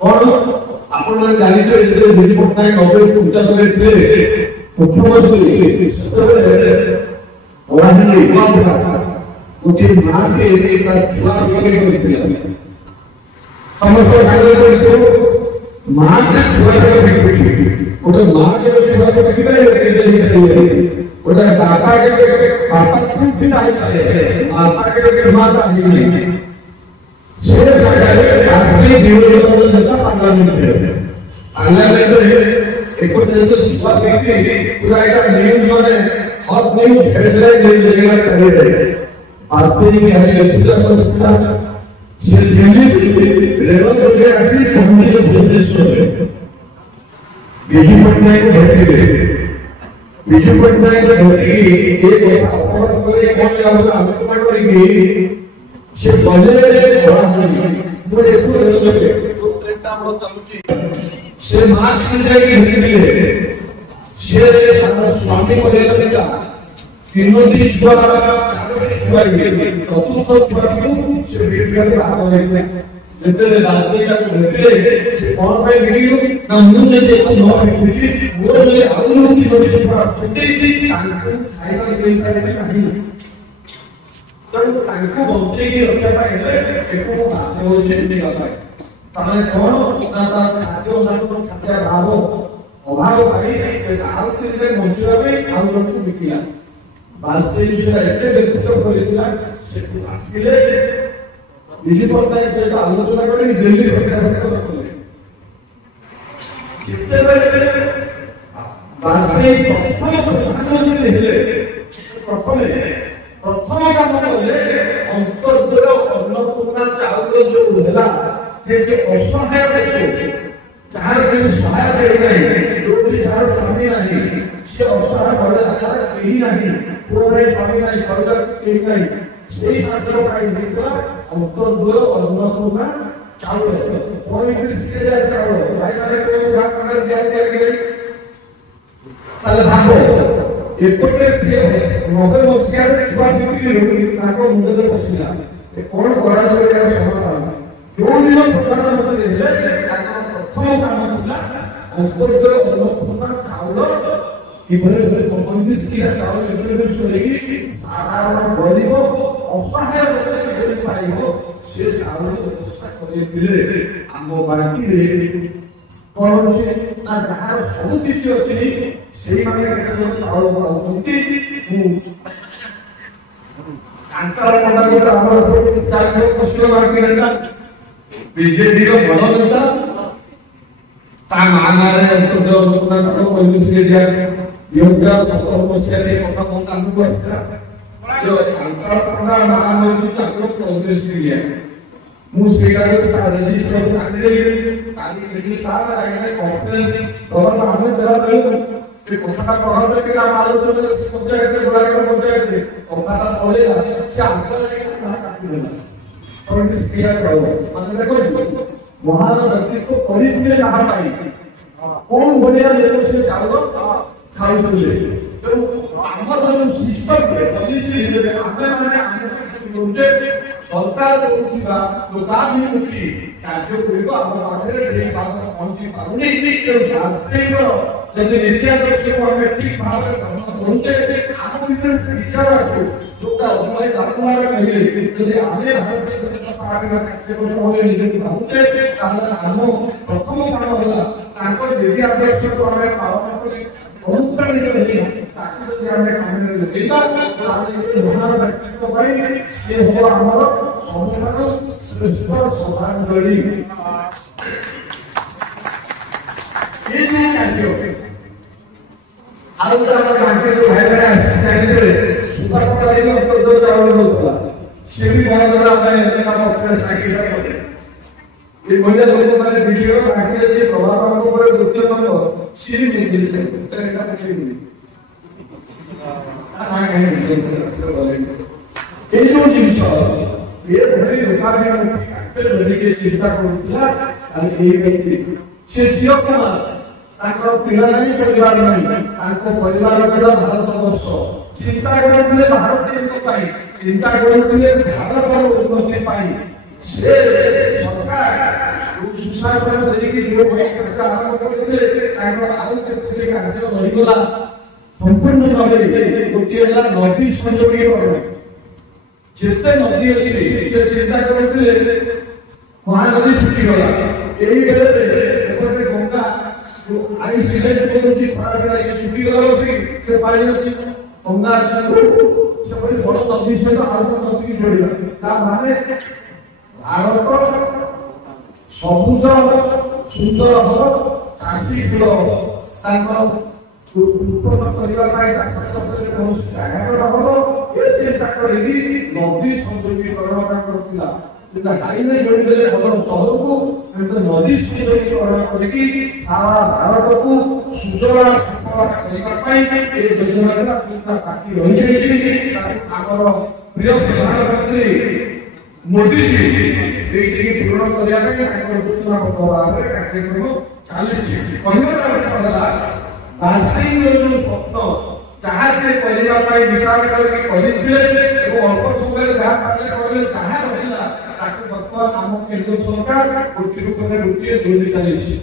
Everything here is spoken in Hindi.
कौन आपण जानते विजु पट्टनायक नबे पूजा करे मुख्यमंत्री गोटे माँ के छुआ समस्त माँ के छुआ गोटे माँ के छुआ गोटे दाता के बापा माता के माता से पार्लियामेंट एक पूरा न्यूज माने हॉट न्यूज हेडलाइन देगा करे आते ही हरी लक्ष्य से दिल्ली रेवंत रेड्डी आसी पहुंचे भुवनेश्वर विजु पट्टनायक भेटे विजु पट्टनायक भेटी एक अपराध करे कोन आलोचना करेगी से बने मोरे को से मार्च में जाएगी भेटले से स्वामी को लेकर तीनोटी छुआ चारोटी छुआ चतुर्थ छुआ से भेट कर जते राजनीति भेटले से कौन पे वीडियो ना मुझे देखो न भेटुची वो ले आउनु की नोटी छुआ छते खाଇବା के नहीं तांको बंचेगी रक्षा पाए एको बाध्य हो जेते कथा तने कोन ना खाद्य ना खाद्य अभाव पाई आउति रे बंचवाबे आउ लोक मिकिला वास्तविक से एते व्यक्तित्व करितला से आसिले विजु पट्टनायक से आलोचना करी दिल्ली प्रत्यावर्तन करले जिते बेले वास्तविक प्रधानमंत्री हेले प्रथम काम कले अंतर्द्वय अन्नपूर्णा चाउल जो होला जे असहाय व्यक्ति चार दिन सहायता नहीं रोटी चार स्वामी नहीं से असहाय बड़े आकार कहीं नहीं पूरे स्वामी नहीं खर्च कहीं नहीं सेही मात्र प्राइस देता अंतर्द्वय अन्नपूर्णा चाउल कोई दृष्टि जाए चाउल भाई माने कोई भाग कर दिया गया ताले भागो एपटे से नबे मसिया छुआ बिक्री ताको मुंडे पसिला कोन करा जाय समाधान जो दिन प्रधानमंत्री हेले प्रथम काम थिला अंतर्द्वय अन्नपूर्णा चाउल इबरे कंपनीज की चाउल इबरे सोरेगी साधारण गरीब असहाय लोक पाइबो से चाउल व्यवस्था करे दिले आम बाकी रे कोन जे ना जहार सब किछ अछि सेही माने केते चाउल पाउछंती अंतर मंडल को हमर चाउल कष्ट बाकी रहता बीजेपी रो बड़ नेता ता मानारे अंतर्द्वय अन्नपूर्णा को पॉलिसी के दिया 2017 मसिया रे प्रथम काम को आसला जो अंतरपड़ा महामंत्री चाउल कांग्रेस के लिए मु सेगा को रजिस्टर को काटी देली काटी देली तार आगे कंप्लेन और हमें जरा के कथा कहले के आलोचना पंचायत बड़ा पंचायत कथा पड़ेगा से अंतर ना काटी देला कांग्रेस किया करो माने देखो महान व्यक्ति को परिचय कहा पाई कौन बढ़िया लोग से चाउल खाउले तो हमर जो सिस्टम पे पॉलिसी रे आमे माने आमे सरकार कोथिबा लोकाभी मुक्ति कार्य करिबो हम पाखरे ठीक भाव पहुंची पाउनी तो भारतीय जदि नीति आदर्श को हमें ठीक भाव पहुंचे आम बिजनेस विचार आछो जोटा अधुमाई दारमार कहले जदि आमे भारतीय जनता पार्टी का कार्यक्रम होले नीति पहुंचे ताहले हम प्रथम काम होला ताको नीति आदर्श को हमें पालन करी अनुप्राणित नहीं ताकि जदि हमें काम में लेबा ताले महान व्यक्तित्व पाई से हो हमर सबठारो श्रेष्ठ श्रद्धांजलि ये जो कार्य आउ तार बाकी जो भाई मेरे आसिले सुभाष पारी में अंतर्द्वय चाउल होता से भी भाई मेरा मैं काम पक्ष साकी करे ये महिला लोग माने वीडियो बाकी जे प्रभाव को पर दुत्य मन सीरी में दिले तेरा का सीरी आ नहीं ये जो जिंस ये बड़ी रुकावट में एक्टर बनी के चिंता करथला आणि एई व्यक्ति से जियो कुमार ताको पिला नहीं परिवार नहीं ताको परिवार का भारत वर्ष चिंता करथले भारत को पाई चिंता करथले भारत को उन्नति पाई से सरकार सुशासन देखिए जो कार्य आरंभ करते आउ क्षेत्र कार्य रहीगला संपूर्ण भाव गोटे नदी संयोगीकरण जिते नदी अच्छी चिंता करते महानदी सुखीगला यही बेले गंगा आई सिलेक्ट सुखीगला से पानी अच्छी गंगा से बड़ नदी सहित आउ नदी की जोड़ा माने भारत सबुज सुंदर हब चाषी कूल उत्पन्न करने कौन जगह हम ये चिंता करी नदी संयोगीकरण गाई जोड़े भल सहर को नदी संयोगीकरण करके सारा भारत को सुजला करने योजना बाकी रही प्रिय प्रधानमंत्री मोदी जी पूर्ण करने सूचनाबद्ध भाव में कार्यक्रम चली दार्जिलिंग जो स्वप्न जहाँ से करने विचार करके अल्प समय जहाँ कले जहाँ रहा बर्तमान आम केन्द्र सरकार गोटे गोटे दुर्नीति चली